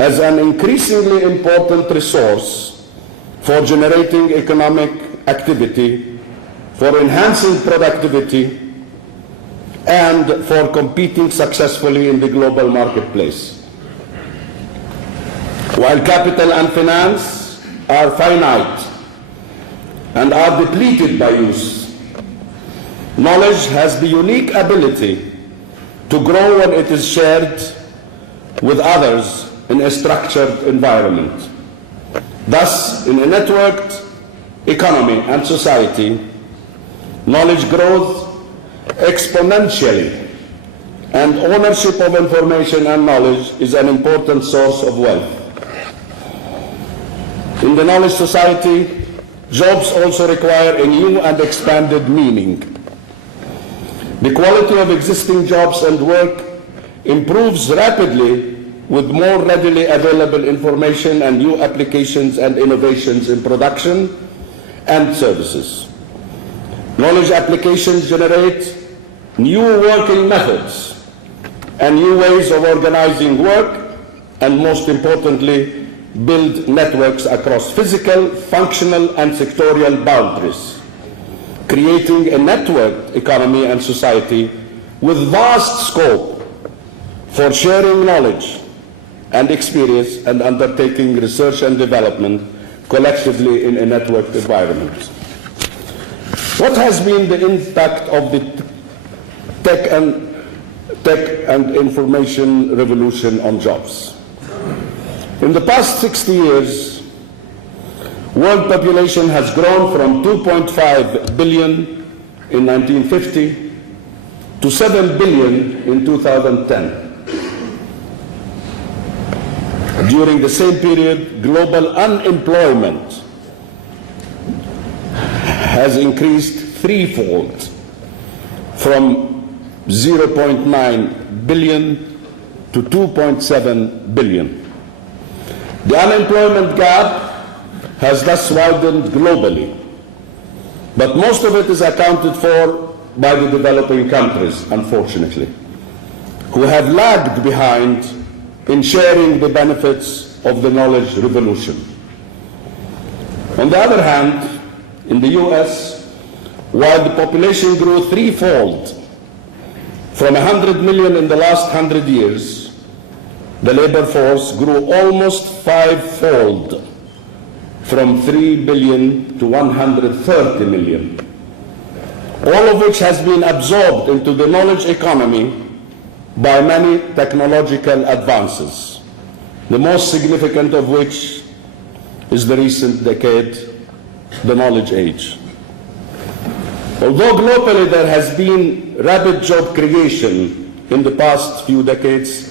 as an increasingly important resource for generating economic activity, for enhancing productivity, and for competing successfully in the global marketplace. While capital and finance are finite and are depleted by use, knowledge has the unique ability to grow when it is shared with others in a structured environment. Thus, in a networked economy and society, knowledge grows exponentially, and ownership of information and knowledge is an important source of wealth. In the knowledge society, jobs also require a new and expanded meaning. The quality of existing jobs and work improves rapidly with more readily available information and new applications and innovations in production and services. Knowledge applications generate new working methods and new ways of organizing work, and most importantly, build networks across physical, functional, and sectorial boundaries, creating a networked economy and society with vast scope for sharing knowledge and experience and undertaking research and development collectively in a networked environment. What has been the impact of the tech and information revolution on jobs? In the past 60 years, world population has grown from 2.5 billion in 1950 to 7 billion in 2010. During the same period, global unemployment has increased threefold, from 0.9 billion to 2.7 billion. The unemployment gap has thus widened globally, but most of it is accounted for by the developing countries, unfortunately, who have lagged behind in sharing the benefits of the knowledge revolution. On the other hand, in the US, while the population grew threefold, from 100 million in the last 100 years, the labor force grew almost fivefold, from 3 billion to 130 million, all of which has been absorbed into the knowledge economy by many technological advances, the most significant of which is the recent decade, the knowledge age. Although globally there has been rapid job creation in the past few decades,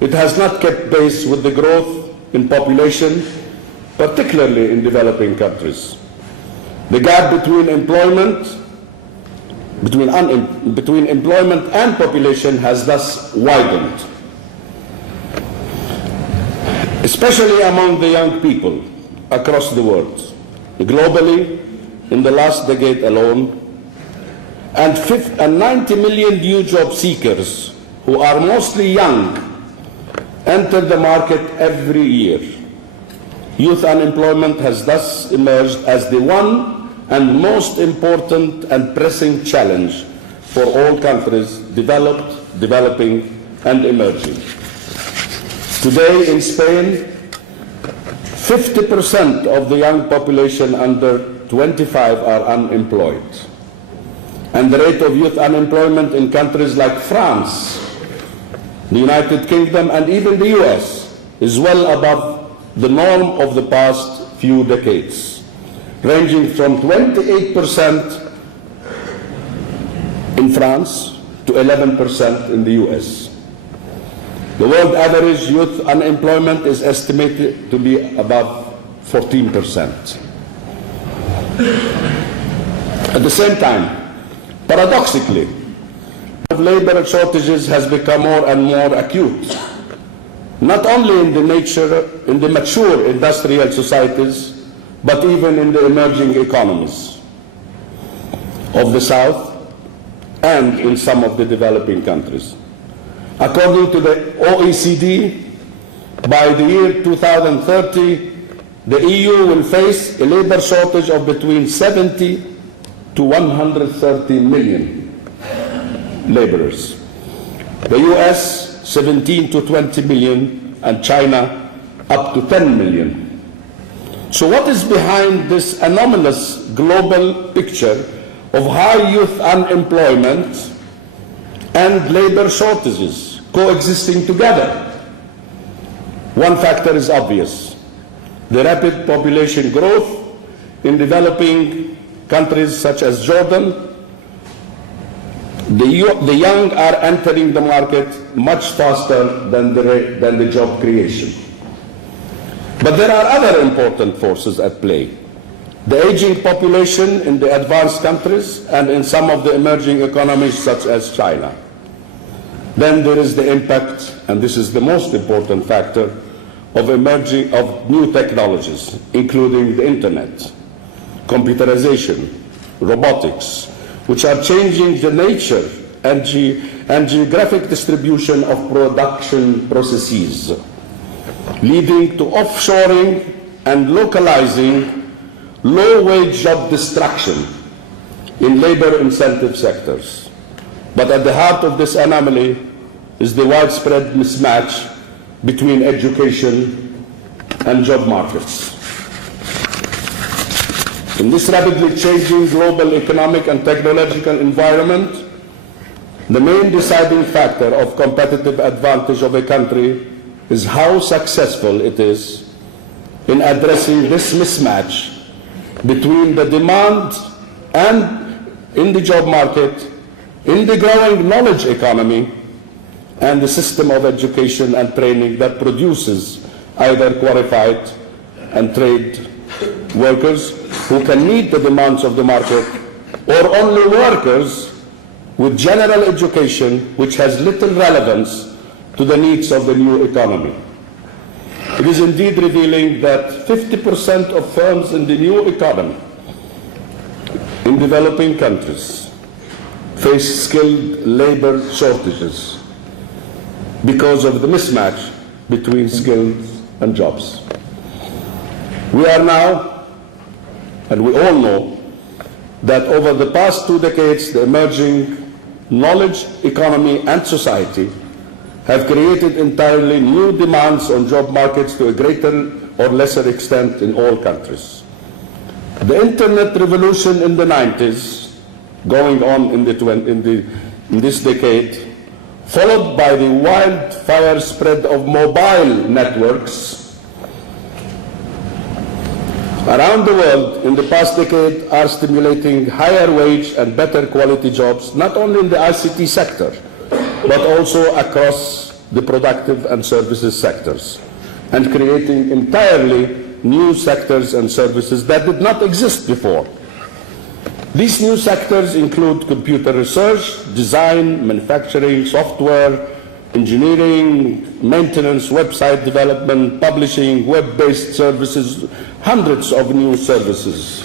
it has not kept pace with the growth in population, particularly in developing countries. The gap between employment and population has thus widened, especially among the young people across the world. Globally, in the last decade alone, and 90 million new job seekers, who are mostly young, enter the market every year. Youth unemployment has thus emerged as the one and most important and pressing challenge for all countries, developed, developing, and emerging. Today in Spain, 50% of the young population under 25 are unemployed. And the rate of youth unemployment in countries like France, the United Kingdom, and even the US is well above the norm of the past few decades, ranging from 28% in France to 11% in the US. The world average youth unemployment is estimated to be above 14%. At the same time, paradoxically, labor shortages has become more and more acute, not only in the mature industrial societies, but even in the emerging economies of the South and in some of the developing countries. According to the OECD, by the year 2030, the EU will face a labor shortage of between 70 to 130 million laborers. The US, 17 to 20 million, and China, up to 10 million. So what is behind this anomalous global picture of high youth unemployment and labor shortages coexisting together? One factor is obvious: the rapid population growth in developing countries such as Jordan. The young are entering the market much faster than the job creation. But there are other important forces at play: the aging population in the advanced countries and in some of the emerging economies such as China. Then there is the impact, and this is the most important factor, of new technologies, including the internet, computerization, robotics, which are changing the nature and geographic distribution of production processes, leading to offshoring and localizing low-wage job destruction in labor-intensive sectors. But at the heart of this anomaly is the widespread mismatch between education and job markets. In this rapidly changing global economic and technological environment, the main deciding factor of competitive advantage of a country is how successful it is in addressing this mismatch between the demand and in the job market, in the growing knowledge economy, and the system of education and training that produces either qualified and trained workers who can meet the demands of the market, or only workers with general education which has little relevance to the needs of the new economy. It is indeed revealing that 50% of firms in the new economy in developing countries face skilled labor shortages because of the mismatch between skills and jobs. We are now, and we all know, that over the past 2 decades, the emerging knowledge economy and society have created entirely new demands on job markets to a greater or lesser extent in all countries. The internet revolution in the 90s, going on in this decade, followed by the wildfire spread of mobile networks around the world in the past decade, are stimulating higher wage and better quality jobs, not only in the ICT sector, but also across the productive and services sectors, and creating entirely new sectors and services that did not exist before. These new sectors include computer research, design, manufacturing, software, engineering, maintenance, website development, publishing, web-based services, hundreds of new services.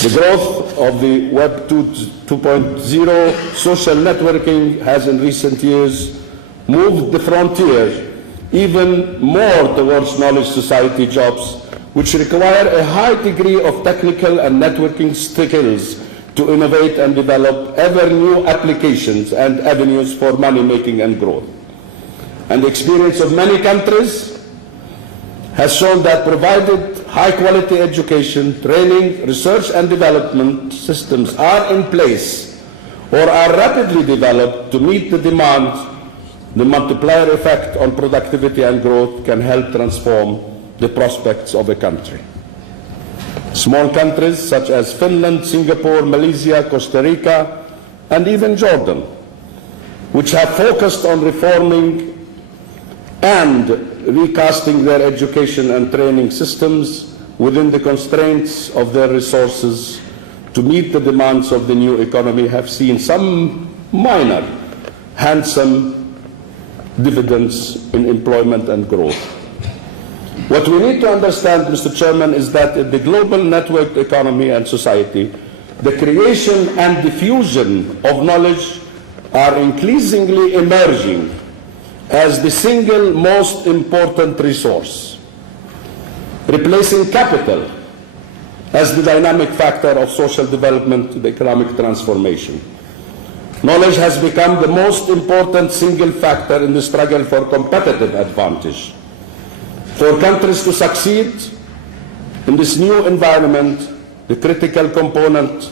The growth of the Web 2.0 social networking has in recent years moved the frontier even more towards knowledge society jobs, which require a high degree of technical and networking skills to innovate and develop ever new applications and avenues for money making and growth. And the experience of many countries has shown that provided high quality education, training, research and development systems are in place or are rapidly developed to meet the demand, the multiplier effect on productivity and growth can help transform the prospects of a country. Small countries such as Finland, Singapore, Malaysia, Costa Rica, and even Jordan, which have focused on reforming and recasting their education and training systems within the constraints of their resources to meet the demands of the new economy, have seen some minor, handsome dividends in employment and growth. What we need to understand, Mr. Chairman, is that in the global networked economy and society, the creation and diffusion of knowledge are increasingly emerging as the single most important resource, replacing capital as the dynamic factor of social development and economic transformation. Knowledge has become the most important single factor in the struggle for competitive advantage. For countries to succeed in this new environment, the critical component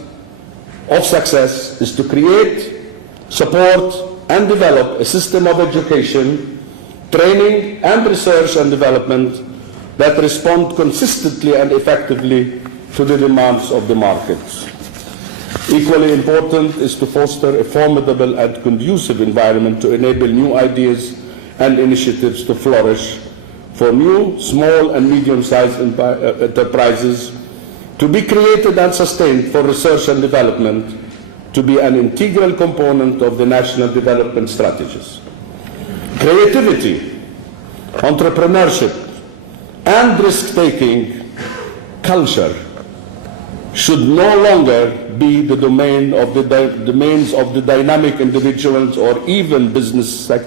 of success is to create, support, and develop a system of education, training, and research and development that respond consistently and effectively to the demands of the markets. Equally important is to foster a formidable and conducive environment to enable new ideas and initiatives to flourish, for new, small, and medium-sized enterprises to be created and sustained, for research and development to be an integral component of the national development strategies. Creativity, entrepreneurship, and risk-taking culture should no longer be the domains of the dynamic individuals or even business sector